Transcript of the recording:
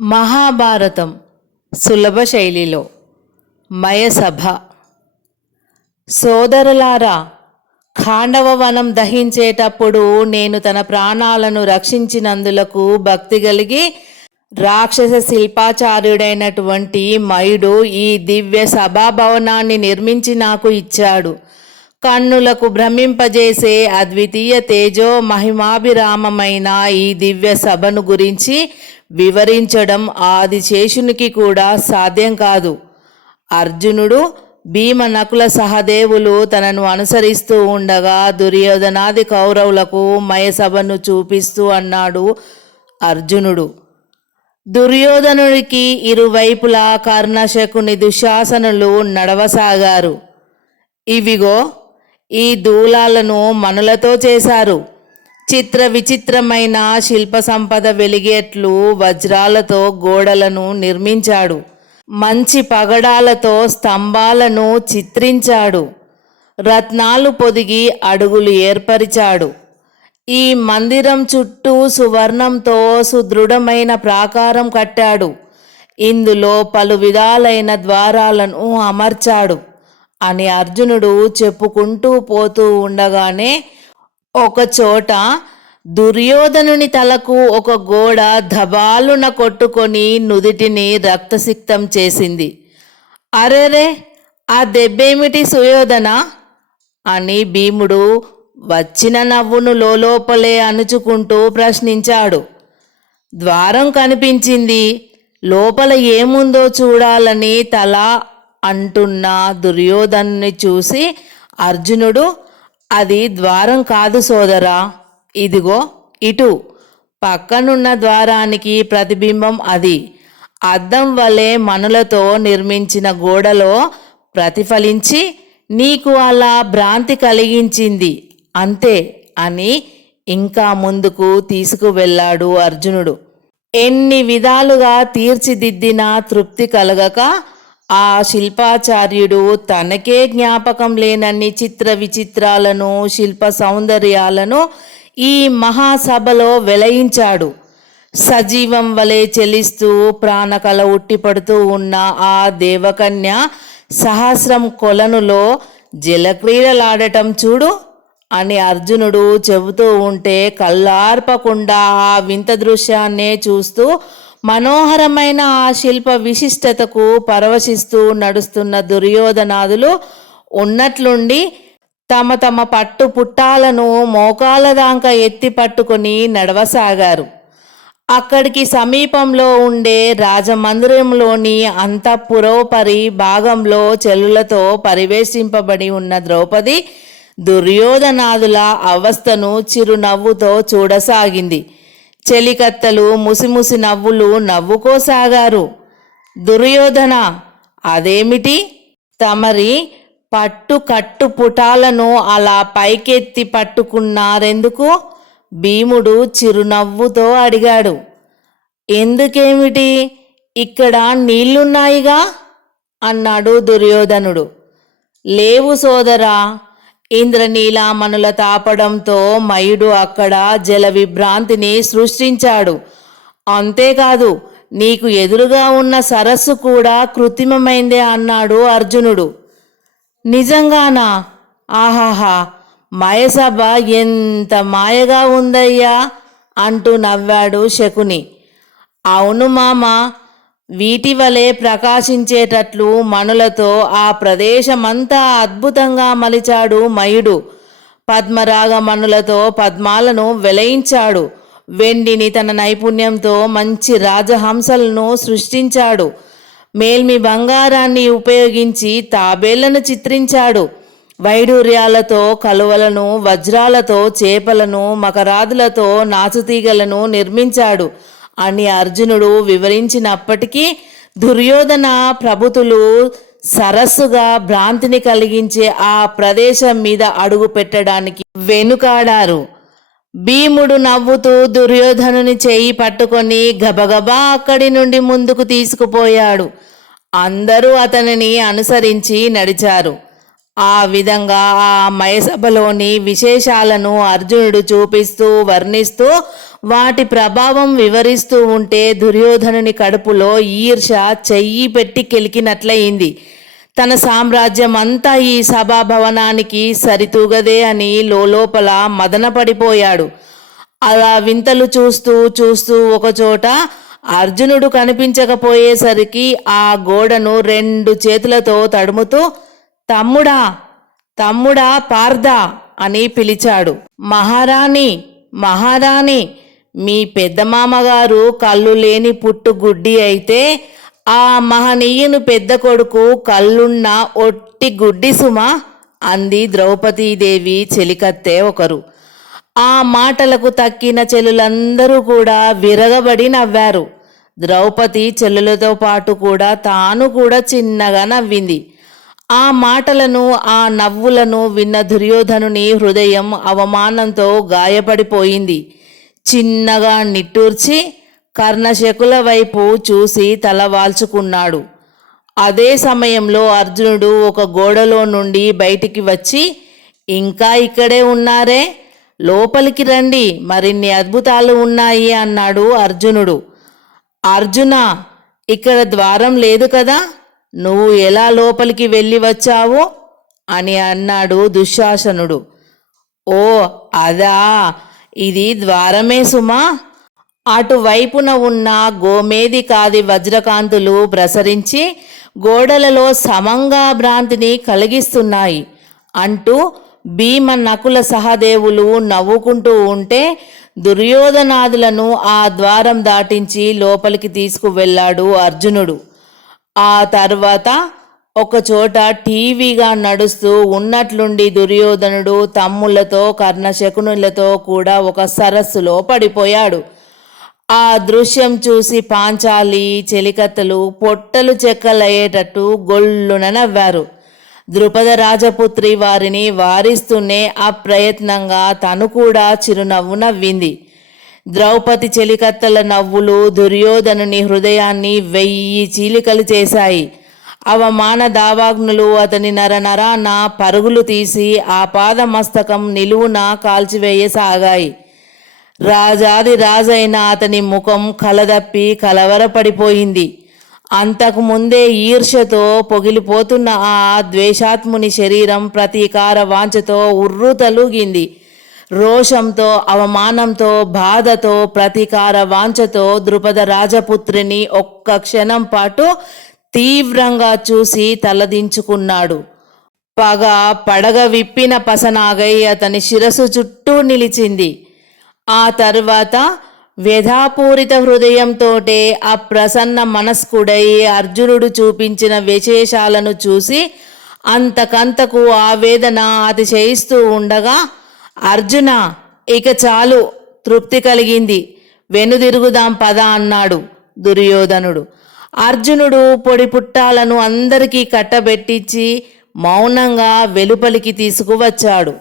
మహాభారతం సులభ శైలిలో మయసభ. సోదరులారా ఖాండవ వనం దహించేటప్పుడు నేను తన ప్రాణాలను రక్షించినందులకు భక్తి కలిగి రాక్షస శిల్పాచార్యుడైనటువంటి మయుడు ఈ దివ్య సభాభవనాన్ని నిర్మించి నాకు ఇచ్చాడు. కన్నులకు భ్రమింపజేసే అద్వితీయ తేజో మహిమాభిరామమైన ఈ దివ్య సభను గురించి వివరించడం ఆదిశేషునికి కూడా సాధ్యం కాదు. అర్జునుడు భీమ నకుల సహదేవులు తనను అనుసరిస్తూ ఉండగా దుర్యోధనాది కౌరవులకు మయసభను చూపిస్తూ అన్నాడు అర్జునుడు. దుర్యోధనుడికి ఇరువైపులా కర్ణశకుని దుశ్శాసనులు నడవసాగారు. ఇవిగో ఈ దూలాలను మనులతో చేశారు. చిత్ర విచిత్రమైన శిల్ప సంపద వెలిగేట్లు వజ్రాలతో గోడలను నిర్మించాడు. మంచి పగడాలతో స్తంభాలను చిత్రించాడు. రత్నాలు పొదిగి అడుగులు ఏర్పరిచాడు. ఈ మందిరం చుట్టూ సువర్ణంతో సుదృఢమైన ప్రాకారం కట్టాడు. ఇందులో పలు విధాలైన ద్వారాలను అమర్చాడు. అని అర్జునుడు చెప్పుకుంటూ పోతూ ఉండగానే ఒక చోట దుర్యోధనుని తలకు ఒక గోడ ధబాలున కొట్టుకొని నుదిటిని రక్తసిక్తం చేసింది. అరెరే ఆ దెబ్బేమిటి సుయోధన? అని భీముడు వచ్చిన నవ్వును లోపలే అణుచుకుంటూ ప్రశ్నించాడు. ద్వారం కనిపించింది. లోపల ఏముందో చూడాలని తల అంటున్న దుర్యోధనుని చూసి అర్జునుడు అది ద్వారం కాదు సోదరా. ఇదిగో ఇటు. పక్కనున్న ద్వారానికి ప్రతిబింబం అది. అద్దం వలె మనులతో నిర్మించిన గోడలో ప్రతిఫలించి నీకు అలా భ్రాంతి కలిగించింది. అంతే అని ఇంకా ముందుకు తీసుకువెళ్ళాడు అర్జునుడు. ఎన్ని విధాలుగా తీర్చిదిద్దినా తృప్తి కలగక ఆ శిల్పాచార్యుడు తనకే జ్ఞాపకం లేనన్ని చిత్ర విచిత్రాలను శిల్ప సౌందర్యాలను ఈ మహాసభలో వెలయించాడు. సజీవం వలె చెలిస్తూ ప్రాణకల ఉట్టిపడుతూ ఉన్న ఆ దేవకన్య సహస్రం కొలనులో జలక్రీడలాడటం చూడు అని అర్జునుడు చెబుతూ ఉంటే కళ్ళార్పకుండా ఆ వింత దృశ్యాన్నే చూస్తూ మనోహరమైన ఆ శిల్ప విశిష్టతకు పరవశిస్తూ నడుస్తున్న దుర్యోధనాదులు ఉన్నట్లుండి తమ తమ పట్టు పుట్టాలను మోకాల దాంక ఎత్తి పట్టుకొని నడవసాగారు. అక్కడికి సమీపంలో ఉండే రాజమందిరంలోని అంతఃపురోపరి భాగంలో చెల్లులతో పరివేశింపబడి ఉన్న ద్రౌపది దుర్యోధనాదుల అవస్థను చిరునవ్వుతో చూడసాగింది. చెలికత్తలు ముసిముసి నవ్వులు నవ్వుకోసాగారు. దుర్యోధన అదేమిటి? తమరి పట్టు కట్టు పుటాలను అలా పైకెత్తి పట్టుకున్నారెందుకు? భీముడు చిరునవ్వుతో అడిగాడు. ఎందుకేమిటి? ఇక్కడ నీళ్ళున్నాయిగా? అన్నాడు దుర్యోధనుడు. లేవు సోదరా ఇంద్రనీలామణుల తాపడంతో మయుడు అక్కడ జల విభ్రాంతిని సృష్టించాడు. అంతేకాదు నీకు ఎదురుగా ఉన్న సరస్సు కూడా కృత్రిమమైందే అన్నాడు అర్జునుడు. నిజంగానా? ఆహాహా మయసభ ఎంత మాయగా ఉందయ్యా అంటూ నవ్వాడు శకుని. అవును మామ వీటి వలె ప్రకాశించేటట్లు మణులతో ఆ ప్రదేశమంతా అద్భుతంగా మలిచాడు మయుడు. పద్మరాగ మణులతో పద్మాలను వెలయించాడు. వెండిని తన నైపుణ్యంతో మంచి రాజహంసలను సృష్టించాడు. మేల్మి బంగారాన్ని ఉపయోగించి తాబేళ్ళను చిత్రించాడు. వైడూర్యాలతో కలువలను వజ్రాలతో చేపలను మకరాదులతో నాచుతీగలను నిర్మించాడు. అని అర్జునుడు వివరించినప్పటికీ దుర్యోధన ప్రభుతులు సరస్సుగా భ్రాంతిని కలిగించే ఆ ప్రదేశం మీద అడుగు పెట్టడానికి వెనుకాడారు. భీముడు నవ్వుతూ దుర్యోధనుని చేయి పట్టుకొని గబగబా అక్కడి నుండి ముందుకు తీసుకుపోయాడు. అందరూ అతనిని అనుసరించి నడిచారు. ఆ విధంగా ఆ మయసభలోని విశేషాలను అర్జునుడు చూపిస్తూ వర్ణిస్తూ వాటి ప్రభావం వివరిస్తూ ఉంటే దుర్యోధనుని కడుపులో ఈర్ష చెయ్యి పెట్టి కెలికినట్లయింది. తన సామ్రాజ్యం అంతా ఈ సభాభవనానికి సరితూగదే అని లోపల మదన పడిపోయాడు అలా వింతలు చూస్తూ చూస్తూ ఒకచోట అర్జునుడు కనిపించకపోయేసరికి ఆ గోడను రెండు చేతులతో తడుముతూ తమ్ముడా తమ్ముడా పార్థ అని పిలిచాడు. మహారాణి మహారాణి మీ పెద్దమామగారు కళ్ళు లేని పుట్టు గుడ్డి అయితే ఆ మహనీయుని పెద్ద కొడుకు కళ్ళున్న ఒట్టి గుడ్డి సుమ అంది ద్రౌపదీదేవి చెలికత్తే ఒకరు. ఆ మాటలకు తక్కిన చెల్లులందరూ కూడా విరగబడి నవ్వారు. ద్రౌపది చెల్లులతో పాటు కూడా తాను కూడా చిన్నగా నవ్వింది. ఆ మాటలను ఆ నవ్వులను విన్న దుర్యోధనుని హృదయం అవమానంతో గాయపడిపోయింది. చిన్నగా నిట్టూర్చి కర్ణశకుల వైపు చూసి తల వాల్చుకున్నాడు. అదే సమయంలో అర్జునుడు ఒక గోడలో నుండి బయటికి వచ్చి ఇంకా ఇక్కడే ఉన్నారే? లోపలికి రండి మరిన్ని అద్భుతాలు ఉన్నాయి అన్నాడు అర్జునుడు. అర్జున ఇక్కడ ద్వారం లేదు కదా? నువ్వు ఎలా లోపలికి వెళ్ళి వచ్చావు? అని అన్నాడు దుశ్శాసనుడు. ఓ అదా! ఇది ద్వారమే సుమా. అటువైపున ఉన్న గోమేది కాది వజ్రకాంతులు ప్రసరించి గోడలలో సమంగా భ్రాంతిని కలిగిస్తున్నాయి. అంటూ భీమ నకుల సహదేవులు నవ్వుకుంటూ ఉంటే దుర్యోధనాదులను ఆ ద్వారం దాటించి లోపలికి తీసుకువెళ్ళాడు అర్జునుడు. ఆ తర్వాత ఒకచోట టీవీగా నడుస్తూ ఉన్నట్లుండి దుర్యోధనుడు తమ్ములతో కర్ణశకునులతో కూడా ఒక సరస్సులో పడిపోయాడు. ఆ దృశ్యం చూసి పాంచాలి చెలికత్తలు పొట్టలు చెక్కలయ్యేటట్టు గొల్లున నవ్వారు. ద్రుపద రాజపుత్రి వారిని వారిస్తూనే అప్రయత్నంగా తను కూడా చిరునవ్వు నవ్వింది. ద్రౌపది చెలికత్తల నవ్వులు దుర్యోధనుని హృదయాన్ని వెయ్యి చీలికలు చేశాయి. అవమాన దావాగ్నులు అతని నరనరాన పరుగులు తీసి ఆ పాదమస్తకం నిలువున కాల్చివేయసాగాయి. రాజాది రాజైన అతని ముఖం కలదప్పి కలవరపడిపోయింది. అంతకు ముందే ఈర్ష్యతో పొగిలిపోతున్న ఆ ద్వేషాత్ముని శరీరం ప్రతీకార వాంఛతో ఉర్రు తలుగింది. రోషంతో అవమానంతో బాధతో ప్రతీకార వాంఛతో ద్రుపద రాజపుత్రిని ఒక్క క్షణం పాటు తీవ్రంగా చూసి తలదించుకున్నాడు. పగ పడగ విప్పిన పసనాగై అతని శిరసు చుట్టూ నిలిచింది. ఆ తర్వాత వ్యధాపూరిత హృదయంతోటే అప్రసన్న మనస్కుడై అర్జునుడు చూపించిన విశేషాలను చూసి అంతకంతకు ఆవేదన అతిశయిస్తూ ఉండగా అర్జున ఇక చాలు తృప్తి కలిగింది. వెనుదిరుగుదాం పద అన్నాడు దుర్యోధనుడు. అర్జునుడు పొడి పుట్టాలను అందరికీ కట్టబెట్టించి మౌనంగా వెలుపలికి తీసుకువచ్చాడు.